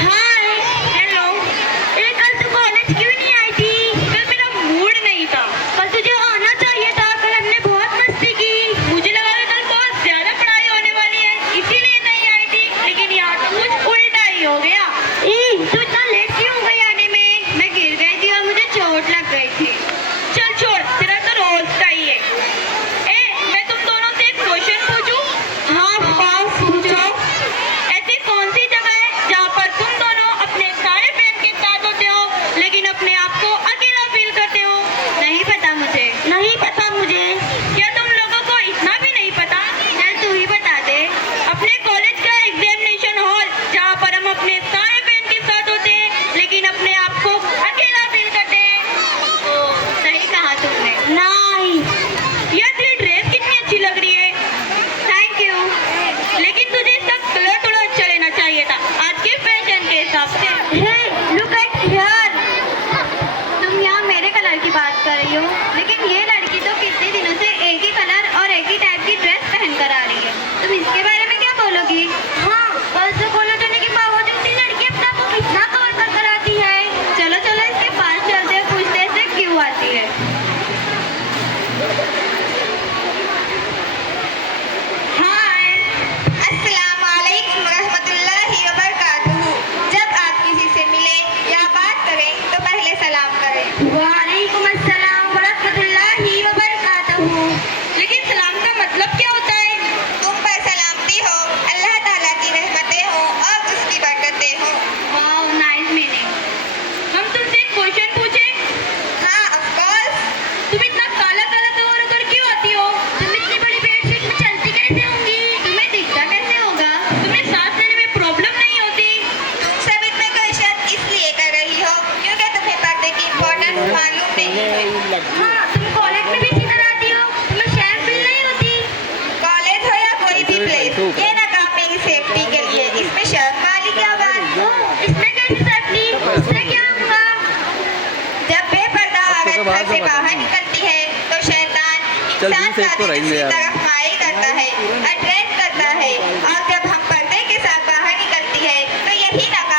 Hi hello. कल तू college क्यों नहीं आई थी? कल मेरा मूड नहीं था। कल तुझे आना चाहिए था। कल हमने बहुत मस्ती की। मुझे लगा कि कल बहुत ज्यादा पढ़ाई होने वाली है, इसीलिए नहीं आई थी। लेकिन यहाँ तो कुछ उल्टा ही हो गया। तू इतना लेट क्यों हो गई आने में? मैं गिर गई थी और मुझे चोट लग गई थी। चल छोड़, तेरा तो रोज का ही है। मैं तुम दोनों से एक क्वेश्चन पूछूं? हाँ पूछो। ऐसी कौन सी जगह है जहाँ पर तुम दोनों अपने सारे फ्रेंड के साथ होते हो लेकिन अपने आप को अकेला फील करते हो? नहीं पता मुझे। नहीं पता मुझे? क्या तुम लोगों को इतना भी नहीं पता? चल तू ही बता दे। अपने कॉलेज का एग्जामिनेशन हॉल जहाँ पर हम अपने सारे फ्रेंड के साथ होते हैं लेकिन अपने आप को अकेला फील करते हैं। सही कहा तुमने। नहीं। यार तेरी ड्रेस कितनी अच्छी लग रही है। Thank you. लेकिन तुझे इसका कलर थोड़ा अच्छा लेना चाहिए था आज के फैशन के हिसाब से। Hey look at here. तुम यहाँ मेरे कलर की बात कर रही हो, लेकिन ये लड़की तो कितने दिनों से एक ही कलर और एक ही टाइप की ड्रेस पहन कर आ रही है। तुम इसके बारे में क्या बोलोगी? हाँ, कल से कॉलेज होने के बावजूद ये लड़की अपने आप को कितना कवर कर आती है। चलो चलो इसके पास चलते हैं, पूछते हैं इसे क्यों आती है। हाय अस्सलाम वालेकुम रहमतुल्लाहि व बरकातुहू। जब आप किसी से मिले या बात करें तो पहले सलाम करें। वालेकुम अस्सलाम व रहमतुल्लाहि व बरकातुहू। लेकिन सलाम का मतलब क्या होता है? तुम पर सलामती हो, अल्लाह ताला की रहमतें हो और उसकी बरकतें हो। Wow, nice meaning. हम तुमसे एक क्वेश्चन पूछे? हाँ ऑफ कोर्स। तुम इतना काला काला कवर होकर क्यों आती हो? तुम इतनी बड़ी बेडशीट में चलती कैसे होंगी? तुम्हें दिखता कैसे होगा? तुम्हें सांस लेने में प्रॉब्लम नहीं होती? तुम सब इतने क्वेश्चन इसलिए कर रही हो क्योंकि तुम्हें पर्दे की इम्पोर्टेंस मालूम नहीं है। हाँ, तुम कॉलेज में भी इसी तरह आती हो? तुम्हें शर्म फील नहीं होती? कॉलेज हो या कोई भी प्लेस, ये नकाब मेरी सेफ्टी के लिए, इसमें शर्म वाली क्या बात। ओह, इसमें कैसी सेफ्टी? इसमें क्या होगा? जब बेपर्दा औरत घर से बाहर निकलती है तो शैतान इंसान का दिल दूसरी तरफ माइल करता है, अट्रैक्ट करता है, और जब हम पर्दे के साथ बाहर निकलती है तो यही नकाब